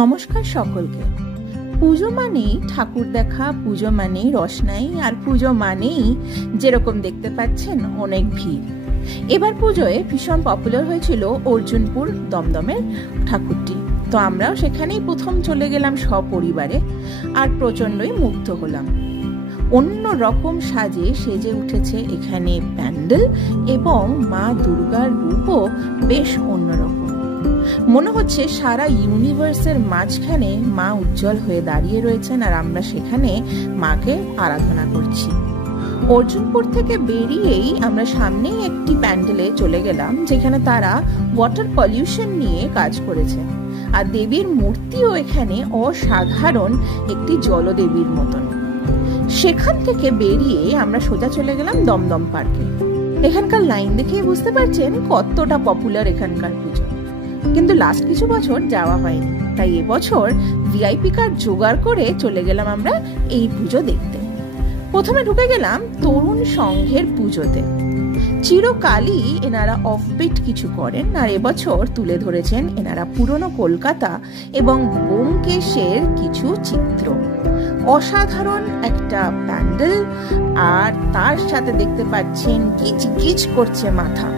নমস্কার সকলকে। পুজো মানেই ঠাকুর দেখা, পুজো মানেই রসনাই, আর পুজো মানেই যেরকম দেখতে পাচ্ছেন অনেক ভিড়। এবার পুজোয় ভীষণ পপুলার হয়েছিল অর্জুনপুর দমদমের ঠাকুরটি, তো আমরাও সেখানেই প্রথম চলে গেলাম সপরিবারে, আর প্রচন্ডই মুগ্ধ হলাম। অন্য রকম সেজে উঠেছে এখানে প্যান্ডেল, এবং মা দুর্গার রূপও বেশ অন্যরকম। মনে হচ্ছে সারা ইউনিভার্সের মাঝখানে মা উজ্জ্বল হয়ে দাঁড়িয়ে রয়েছেন, আর আমরা সেখানে মাকে আরাধনা করছি। অর্জুনপুর থেকে বেরিয়েই আমরা সামনেই একটি প্যান্ডেলে চলে গেলাম, যেখানে তারা ওয়াটার পলিউশন নিয়ে কাজ করেছে, আর দেবীর মূর্তিও এখানে অসাধারণ একটি জলদেবীর মতন। সেখান থেকে বেরিয়ে আমরা সোজা চলে গেলাম দমদম পার্কে। এখানকার লাইন দেখে বুঝতে পারছেন কতটা পপুলার এখানকার পুজো, কিন্তু লাস্ট কিছু বছর যাওয়া হয়নি, তাই এবছর ভিআইপি কার্ড জোগাড় করে চলে গেলাম আমরা এই পুজো দেখতে। প্রথমে ঢুকে গেলাম তরুণ সংঘের পুজোতে। চিরকালই এনারা অফবিট কিছু করেন, আর এবছর তুলে ধরেছেন এনারা পুরনো কলকাতা এবং ব্যোমকেশের কিছু চিত্র। অসাধারণ একটা প্যান্ডেল, আর তার সাথে দেখতে পাচ্ছেন গিজ গিজ করছে মাথা।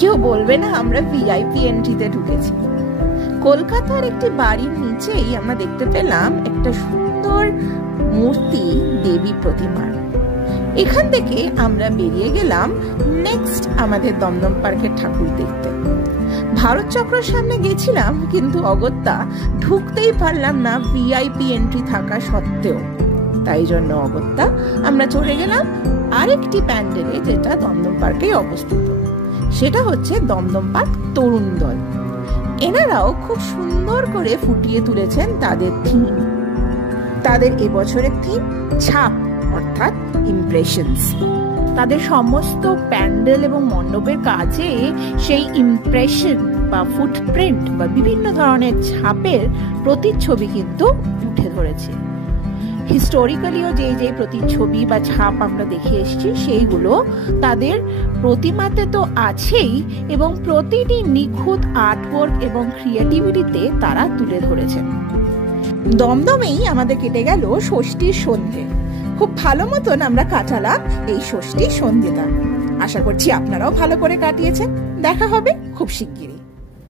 কেউ বলবে না আমরা ভিআইপি এন্ট্রিতে ঢুকেছি। কলকাতার একটি বাড়ির নিচেই আমরা দেখতে পেলাম একটা সুন্দর মূর্তি দেবী প্রতিমার। এখান থেকে আমরা বেরিয়ে গেলাম নেক্সট আমাদের দমদম পার্কের ঠাকুর দেখতে। ভারত চক্রের সামনে গেছিলাম, কিন্তু অগত্যা ঢুকতেই পারলাম না ভিআইপি এন্ট্রি থাকা সত্ত্বেও। তাই জন্য অগত্যা আমরা চলে গেলাম আরেকটি প্যান্ডেলে, যেটা দমদম পার্কে অবস্থিত। সেটা হচ্ছে দমদম পার্ক তরুণ দল। এনারাও খুব সুন্দর করে ফুটিয়ে তুলেছেন তাদের থিম। তাদের এবছরের থিম ছাপ, অর্থাৎ ইমপ্রেশনস। তাদের সমস্ত প্যান্ডেল এবং মণ্ডপের কাজে সেই ইমপ্রেশন বা ফুটপ্রিন্ট বা বিভিন্ন ধরনের ছাপের প্রতিচ্ছবি কিন্তু উঠে ধরেছে। হিস্টোরিক্যালিও যে প্রতিচ্ছবি বা ছাপ আমরা দেখে এসেছি, সেইগুলো তাদের প্রতিমাতে তো আছেই, এবং প্রতিটি নিখুঁত আর্টওয়ার্ক এবং ক্রিয়েটিভিটিতে তারা তুলে ধরেছেন। দমদমেই আমাদের কেটে গেল ষষ্ঠীর সন্ধে। খুব ভালো মতন আমরা কাটালাম এই ষষ্ঠীর সন্ধেটা। আশা করছি আপনারাও ভালো করে কাটিয়েছেন। দেখা হবে খুব শিগগিরই।